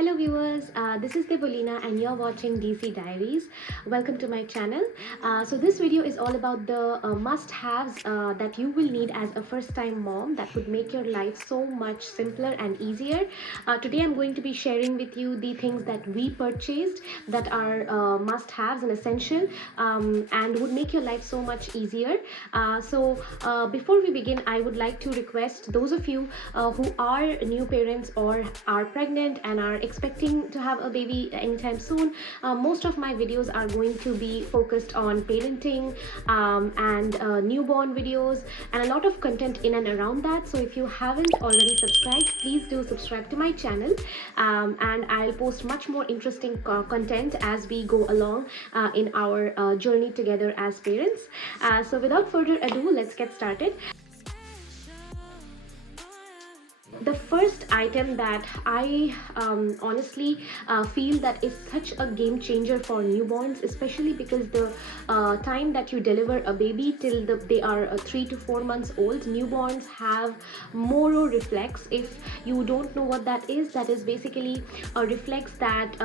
Hello viewers, this is Debolina and you're watching DC Diaries. Welcome to my channel. So this video is all about the must-haves that you will need as a first-time mom that would make your life so much simpler and easier. Today I'm going to be sharing with you the things that we purchased that are must-haves and essential and would make your life so much easier. Before we begin, I would like to request those of you who are new parents or are pregnant and are expecting to have a baby anytime soon. Most of my videos are going to be focused on parenting and newborn videos and a lot of content in and around that. So if you haven't already subscribed, please do subscribe to my channel, and I'll post much more interesting content as we go along in our journey together as parents. So without further ado, let's get started. The first item that I honestly feel that is such a game changer for newborns, especially because the time that you deliver a baby till they are 3 to 4 months old, newborns have Moro Reflex. If you don't know what that is basically a reflex that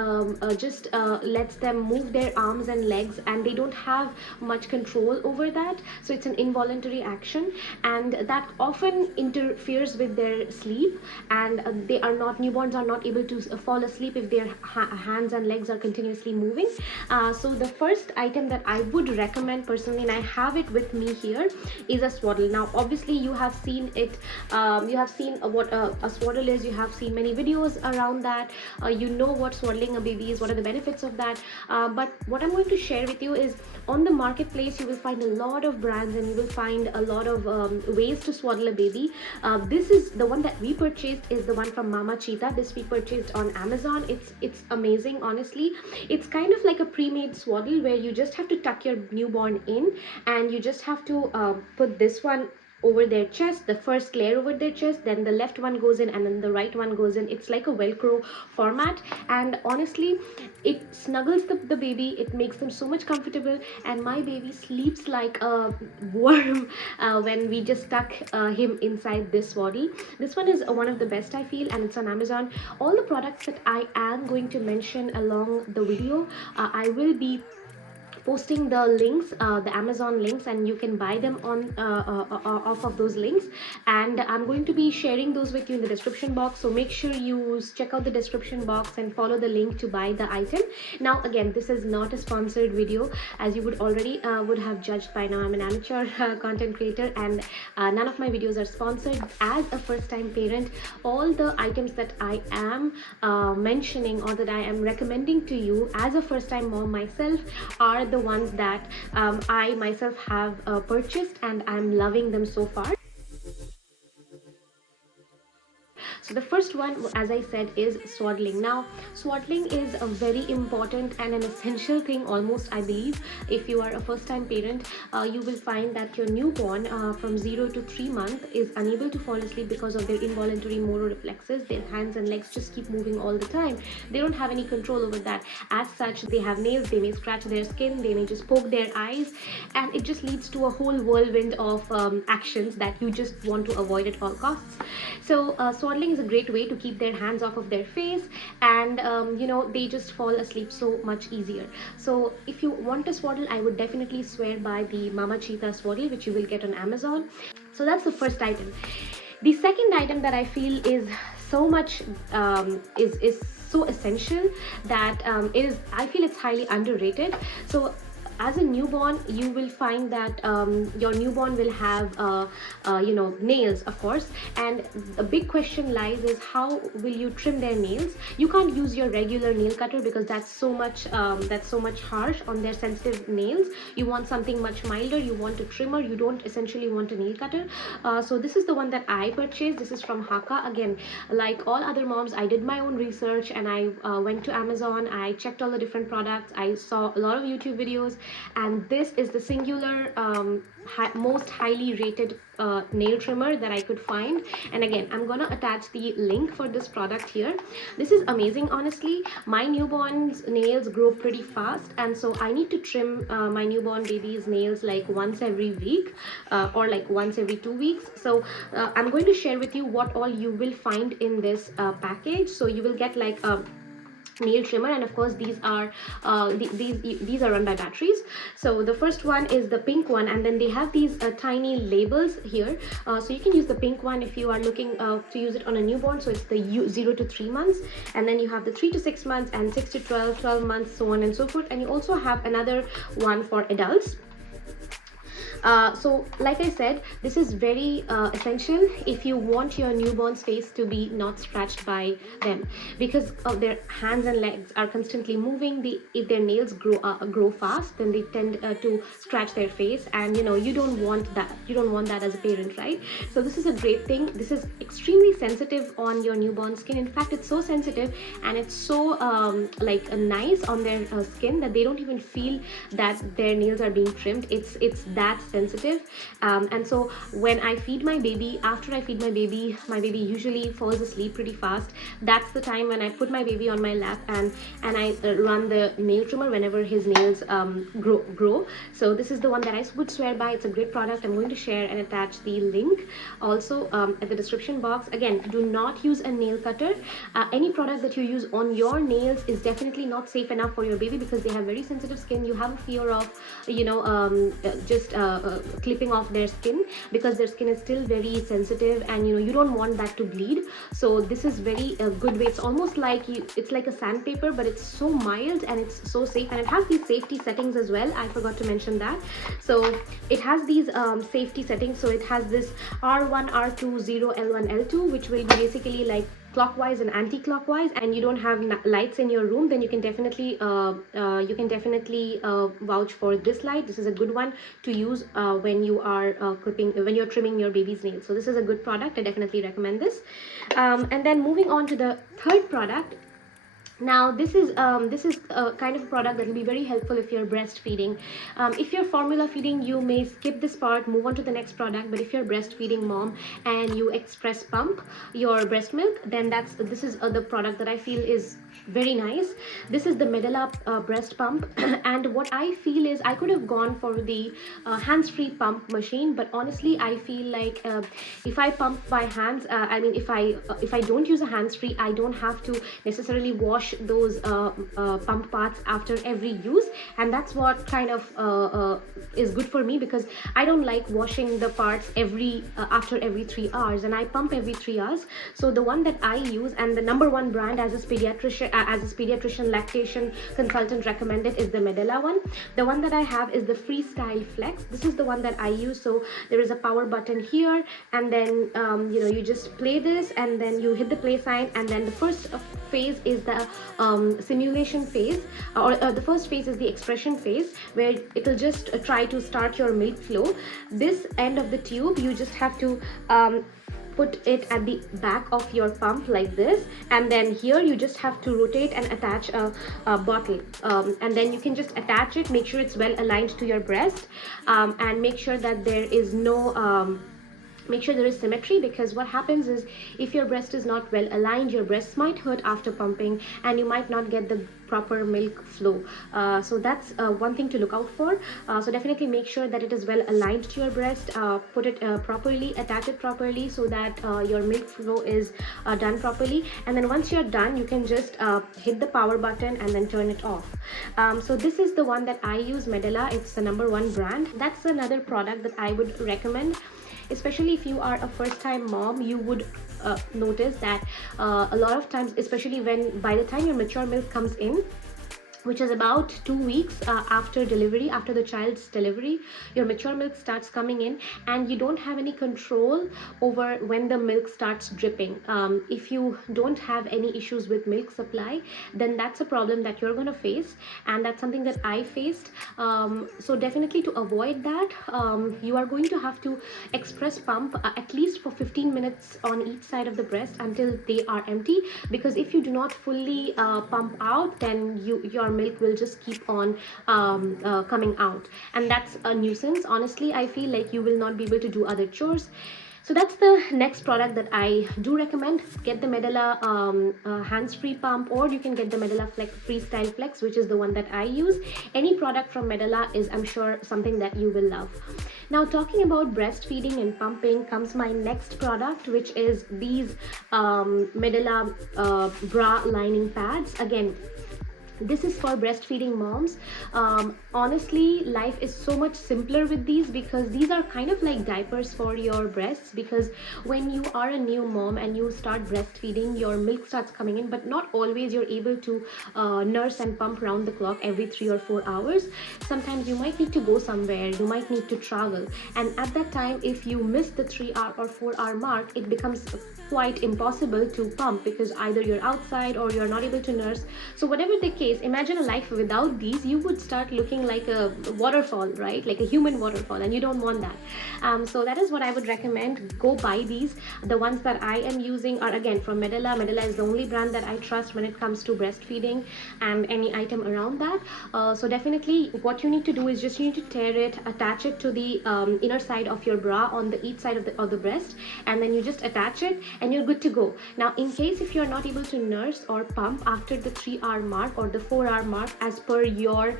just lets them move their arms and legs, and they don't have much control over that. So it's an involuntary action, and that often interferes with their sleep, and newborns are not able to fall asleep if their hands and legs are continuously moving. So the first item that I would recommend personally, and I have it with me here, is a swaddle. Now obviously you have seen it, you have seen what a swaddle is, you have seen many videos around that, you know what swaddling a baby is, what are the benefits of that, but what I'm going to share with you is on the marketplace you will find a lot of brands and you will find a lot of ways to swaddle a baby. This is the one that we purchased, is the one from Mamacheetah. This we purchased on Amazon. It's amazing, honestly. It's kind of like a pre-made swaddle where you just have to tuck your newborn in, and you just have to put this one over their chest, the first layer over their chest, then the left one goes in and then the right one goes in. It's like a Velcro format, and honestly it snuggles the baby, it makes them so much comfortable, and my baby sleeps like a worm when we just tuck him inside this swaddle. This one is one of the best I feel, and it's on Amazon. All the products that I am going to mention along the video, I will be posting the links, the Amazon links, and you can buy them on off of those links, and I'm going to be sharing those with you in the description box. So make sure you check out the description box and follow the link to buy the item. Now again, this is not a sponsored video, as you would already would have judged by now. I'm an amateur content creator, and none of my videos are sponsored. As a first-time parent, all the items that I am mentioning or that I am recommending to you as a first-time mom myself are the ones that I myself have purchased, and I'm loving them so far. So the first one, as I said, is swaddling. Now swaddling is a very important and an essential thing, almost, I believe. If you are a first-time parent, you will find that your newborn from 0 to 3 months is unable to fall asleep because of their involuntary Moro reflexes. Their hands and legs just keep moving all the time. They don't have any control over that. As such, they have nails, they may scratch their skin, they may just poke their eyes, and it just leads to a whole whirlwind of actions that you just want to avoid at all costs. So swaddling is a great way to keep their hands off of their face, and they just fall asleep so much easier. So if you want a swaddle, I would definitely swear by the Mamacheetah swaddle, which you will get on Amazon. So that's the first item. The second item that I feel is so much is so essential that I feel it's highly underrated. So as a newborn, you will find that your newborn will have nails, of course, and the big question lies is how will you trim their nails. You can't use your regular nail cutter because that's so much harsh on their sensitive nails. You want something much milder. You want a trimmer. You don't essentially want a nail cutter. So this is the one that I purchased. This is from Haakaa. Again, like all other moms, I did my own research, and I went to Amazon. I checked all the different products. I saw a lot of YouTube videos, and this is the singular most highly rated nail trimmer that I could find. And again, I'm gonna attach the link for this product here. This is amazing, honestly. My newborn's nails grow pretty fast, and so I need to trim my newborn baby's nails like once every week or like once every 2 weeks. So I'm going to share with you what all you will find in this package. So you will get like a nail trimmer, and of course these are these are run by batteries. So the first one is the pink one, and then they have these tiny labels here, so you can use the pink one if you are looking to use it on a newborn. So it's the 0 to 3 months, and then you have the 3 to 6 months and 6 to 12 months, so on and so forth. And you also have another one for adults. So like I said, this is very essential if you want your newborn's face to be not scratched by them, because of their hands and legs are constantly moving. If their nails grow fast, then they tend to scratch their face, and you don't want that. You don't want that as a parent, right? So this is a great thing. This is extremely sensitive on your newborn skin. In fact, it's so sensitive and it's so like nice on their skin that they don't even feel that their nails are being trimmed. It's that sensitive. And so when I feed my baby, after I feed my baby usually falls asleep pretty fast. That's the time when I put my baby on my lap and I run the nail trimmer whenever his nails grow. So this is the one that I would swear by. It's a great product. I'm going to share and attach the link also at the description box. Again, do not use a nail cutter. Any product that you use on your nails is definitely not safe enough for your baby, because they have very sensitive skin. You have a fear of just clipping off their skin, because their skin is still very sensitive, and you don't want that to bleed. So this is very good way. It's almost like it's like a sandpaper, but it's so mild and it's so safe, and it has these safety settings as well. I forgot to mention that. So it has these safety settings. So it has this R1, R2, 0, L1, L2, which will be basically like clockwise and anti-clockwise, and you don't have lights in your room, then you can definitely vouch for this light. This is a good one to use when you are when you're trimming your baby's nails. So this is a good product. I definitely recommend this. And then moving on to the third product. Now this is kind of a product that will be very helpful if you're breastfeeding. If you're formula feeding, you may skip this part, move on to the next product. But if you're breastfeeding mom and you express pump your breast milk, then this is the product that I feel is very nice. This is the Medela breast pump and what I feel is I could have gone for the hands-free pump machine, but honestly I feel like if I pump by hands, I mean if I don't use a hands-free, I don't have to necessarily wash those pump parts after every use, and that's what kind of is good for me, because I don't like washing the parts after every 3 hours, and I pump every 3 hours. So the one that I use, and the number one brand as a pediatrician lactation consultant recommended, is the Medela one. The one that I have is the Freestyle Flex. This is the one that I use. So there is a power button here, and then you just play this, and then you hit the play sign, and then the first phase is the simulation phase, or the first phase is the expression phase, where it will just try to start your milk flow. This end of the tube, you just have to put it at the back of your pump like this, and then here you just have to rotate and attach a bottle, and then you can just attach it. Make sure it's well aligned to your breast, and make sure that there is no make sure there is symmetry, because what happens is if your breast is not well aligned, your breasts might hurt after pumping and you might not get the proper milk flow. So that's one thing to look out for. So definitely make sure that it is well aligned to your breast. Put it properly, attach it properly, so that your milk flow is done properly. And then once you're done, you can just hit the power button and then turn it off. So this is the one that I use, Medela. It's the number one brand. That's another product that I would recommend, especially if you are a first-time mom. You would notice that a lot of times, especially by the time your mature milk comes in, which is about 2 weeks after delivery, after the child's delivery, your mature milk starts coming in, and you don't have any control over when the milk starts dripping. If you don't have any issues with milk supply, then that's a problem that you're going to face, and that's something that I faced. So definitely, to avoid that, you are going to have to express pump at least for 15 minutes on each side of the breast until they are empty, because if you do not fully pump out, then your milk will just keep on coming out, and that's a nuisance. Honestly, I feel like you will not be able to do other chores. So that's the next product that I do recommend. Get the Medela hands-free pump, or you can get the Medela Flex Freestyle Flex, which is the one that I use. Any product from Medela is, I'm sure, something that you will love. Now, talking about breastfeeding and pumping comes my next product, which is these Medela bra lining pads. Again, this is for breastfeeding moms. Honestly, life is so much simpler with these, because these are kind of like diapers for your breasts, because when you are a new mom and you start breastfeeding, your milk starts coming in, but not always you're able to nurse and pump round the clock every 3 or 4 hours. Sometimes you might need to go somewhere, you might need to travel, and at that time, if you miss the 3 hour or 4 hour mark, it becomes quite impossible to pump, because either you're outside or you're not able to nurse. So whatever the case, imagine a life without these. You would start looking like a waterfall, right? Like a human waterfall, and you don't want that. So that is what I would recommend. Go buy these. The ones that I am using are again from Medela. Medela is the only brand that I trust when it comes to breastfeeding and any item around that. So definitely what you need to do is just you need to tear it, attach it to the inner side of your bra on the each side of the breast, and then you just attach it and you're good to go. Now, in case if you're not able to nurse or pump after the 3 hour mark or the 4 hour mark, as per your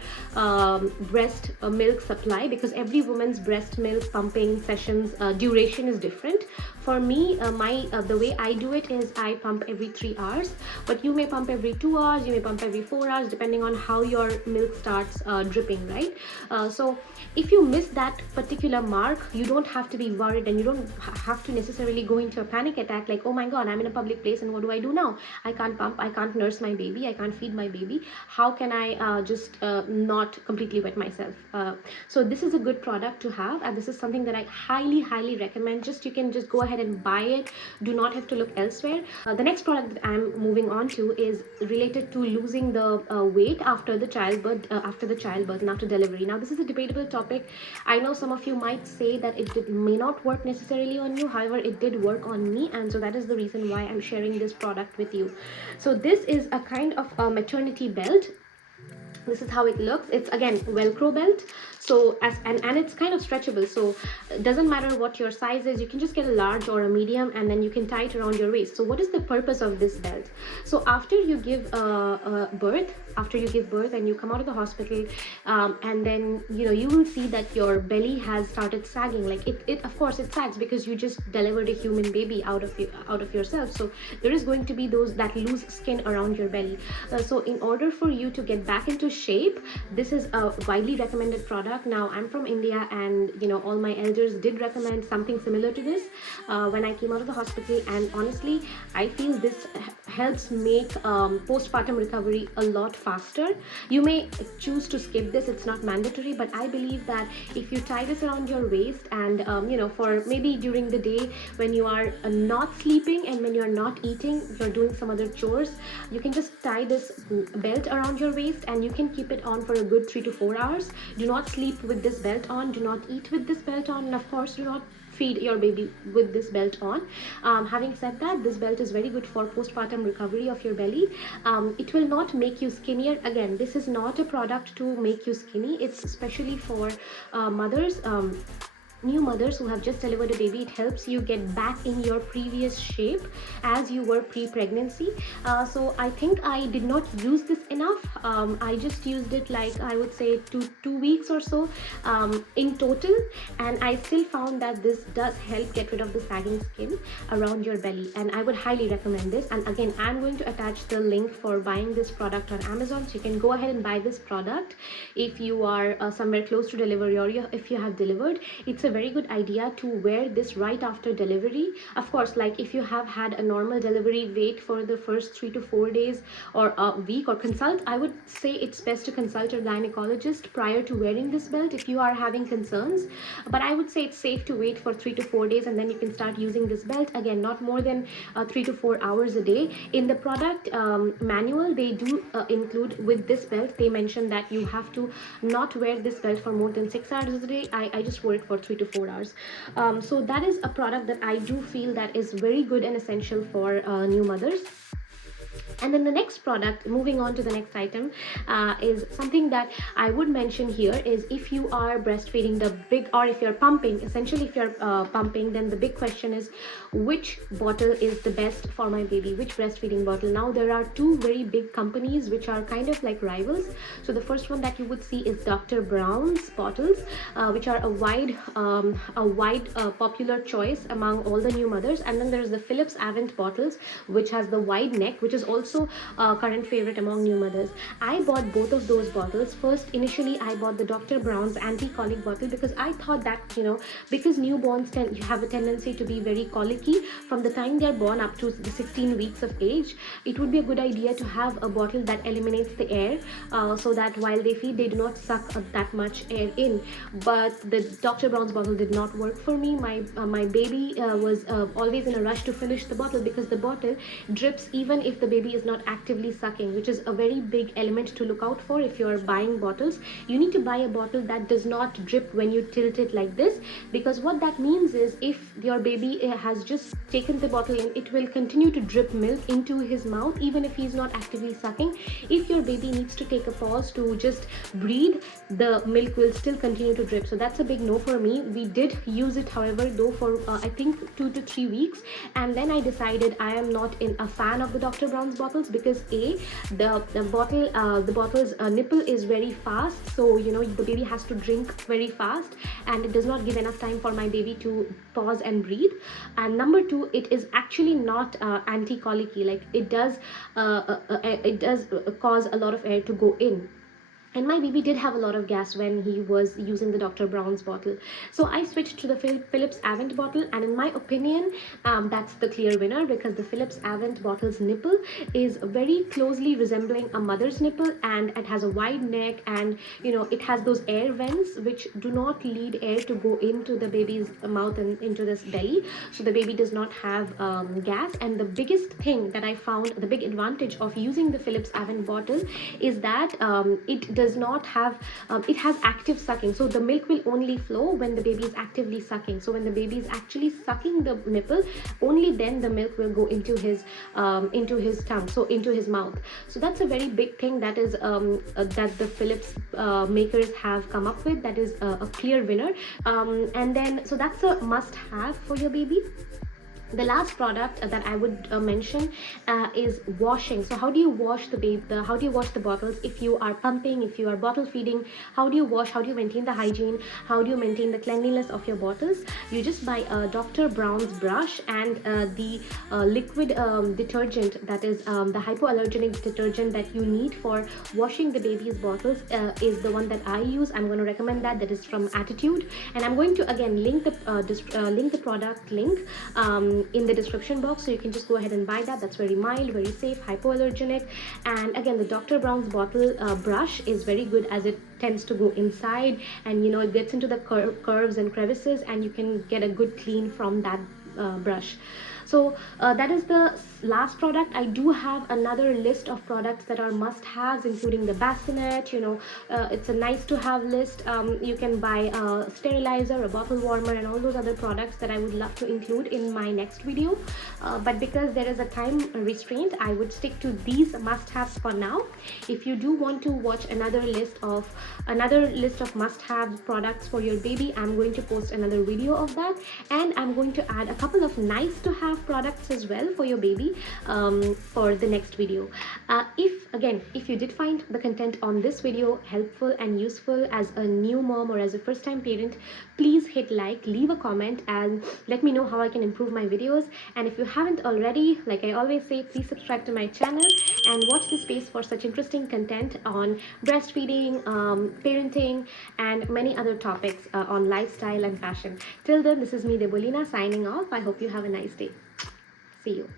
breast milk supply, because every woman's breast milk pumping sessions duration is different. For me, the way I do it is I pump every 3 hours, but you may pump every 2 hours, you may pump every 4 hours, depending on how your milk starts dripping, right? So if you miss that particular mark, you don't have to be worried, and you don't have to necessarily go into a panic attack like, oh my god, I'm in a public place and what do I do now? I can't pump, I can't nurse my baby, I can't feed my baby. How can I just not completely wet myself? So this is a good product to have, and this is something that I highly recommend. Just you can just go ahead and buy it. Do not have to look elsewhere. The next product that I'm moving on to is related to losing the weight after the childbirth and after delivery. Now, this is a debatable topic. I know some of you might say that it may not work necessarily on you. However, it did work on me, and so that is the reason why I'm sharing this product with you. So this is a kind of a maternity belt. This is how it looks. It's again velcro belt, so and it's kind of stretchable, so it doesn't matter what your size is. You can just get a large or a medium, and then you can tie it around your waist. So what is the purpose of this belt? So after you give birth and you come out of the hospital, and then you will see that your belly has started sagging. Like it of course it sags because you just delivered a human baby out of yourself. So there is going to be that loose skin around your belly. So in order for you to get back into shape, this is a widely recommended product. Now, I'm from India, and all my elders did recommend something similar to this when I came out of the hospital, and honestly I feel this helps make postpartum recovery a lot faster. You may choose to skip this, it's not mandatory, but I believe that if you tie this around your waist and for maybe during the day when you are not sleeping and when you're not eating, you're doing some other chores, you can just tie this belt around your waist and you can keep it on for a good 3 to 4 hours. Do not sleep with this belt on, do not eat with this belt on, and of course do not feed your baby with this belt on. Having said that, this belt is very good for postpartum recovery of your belly. It will not make you skinnier. Again, this is not a product to make you skinny. It's especially for mothers, new mothers who have just delivered a baby. It helps you get back in your previous shape as you were pre-pregnancy. So I think I did not use this enough. I just used it like I would say 2 weeks or so in total, and I still found that this does help get rid of the sagging skin around your belly, and I would highly recommend this. And again, I'm going to attach the link for buying this product on Amazon, so you can go ahead and buy this product if you are somewhere close to delivery, or if you have delivered. It's a very good idea to wear this right after delivery. Of course, like if you have had a normal delivery, wait for the first 3 to 4 days or a week, or consult. I would say it's best to consult your gynecologist prior to wearing this belt if you are having concerns. But I would say it's safe to wait for 3 to 4 days, and then you can start using this belt. Again, not more than 3 to 4 hours a day. In the product manual, they do include with this belt, they mention that you have to not wear this belt for more than 6 hours a day. I just wore it for 3 to 4 hours. So that is a product that I do feel that is very good and essential for new mothers. And then the next product, moving on to the next item, is something that I would mention here is if you are breastfeeding the big, or if you're pumping, essentially if you're pumping, then the big question is which bottle is the best for my baby, which breastfeeding bottle. Now there are two very big companies which are kind of like rivals. So the first one that you would see is Dr. Brown's bottles, which are a wide popular choice among all the new mothers. And then there's the Philips Avent bottles, which has the wide neck, which is also a current favorite among new mothers. I bought both of those bottles. First, initially I bought the Dr. Brown's anti-colic bottle because I thought that, because newborns have a tendency to be very colicky from the time they're born up to the 16 weeks of age, it would be a good idea to have a bottle that eliminates the air, so that while they feed, they do not suck that much air in. But the Dr. Brown's bottle did not work for me. My baby was always in a rush to finish the bottle because the bottle drips even if the baby is not actively sucking, which is a very big element to look out for if you're buying bottles. You need to buy a bottle that does not drip when you tilt it like this, because what that means is if your baby has just taken the bottle in, it will continue to drip milk into his mouth even if he's not actively sucking. If your baby needs to take a pause to just breathe, the milk will still continue to drip. So that's a big no for me. We did use it, however, though, for I think 2 to 3 weeks, and then I decided I am not a fan of the Dr. Brown's bottles because the bottle's nipple is very fast, so the baby has to drink very fast, and it does not give enough time for my baby to pause and breathe. And number two, it is actually not anti-colicky. Like it does cause a lot of air to go in. And my baby did have a lot of gas when he was using the Dr. Brown's bottle. So I switched to the Philips Avent bottle, and in my opinion, that's the clear winner because the Philips Avent bottle's nipple is very closely resembling a mother's nipple, and it has a wide neck, and it has those air vents which do not lead air to go into the baby's mouth and into this belly. So the baby does not have gas. And the biggest thing that I found, the big advantage of using the Philips Avent bottle is that it does not have it has active sucking, so the milk will only flow when the baby is actively sucking. So when the baby is actually sucking the nipple, only then the milk will go into his tongue, so into his mouth. So that's a very big thing that is that the Philips makers have come up with. That is a clear winner. And then so that's a must have for your baby. The last product that I would mention is washing. So how do you wash the baby? How do you wash the bottles if you are pumping, if you are bottle feeding? How do you wash? How do you maintain the hygiene? How do you maintain the cleanliness of your bottles? You just buy a Dr. Brown's brush and the liquid detergent, that is the hypoallergenic detergent that you need for washing the baby's bottles is the one that I use. I'm going to recommend that. That is from Attitude, and I'm going to again link the product link in the description box, so you can just go ahead and buy that. That's very mild, very safe, hypoallergenic. And again, the Dr. Brown's bottle brush is very good as it tends to go inside, and it gets into the curves and crevices, and you can get a good clean from that brush. So that is the last product. I do have another list of products that are must-haves, including the bassinet. It's a nice to have list. You can buy a sterilizer, a bottle warmer, and all those other products that I would love to include in my next video. But because there is a time restraint, I would stick to these must-haves for now. If you do want to watch another list of must-have products for your baby, I'm going to post another video of that, and I'm going to add a couple of nice to have products as well for your baby for the next video. If you did find the content on this video helpful and useful as a new mom or as a first-time parent, please hit like, leave a comment, and let me know how I can improve my videos. And if you haven't already, like I always say, please subscribe to my channel and watch this space for such interesting content on breastfeeding, parenting, and many other topics on lifestyle and fashion. Till then, this is me, Debolina, signing off. I hope you have a nice day. See you.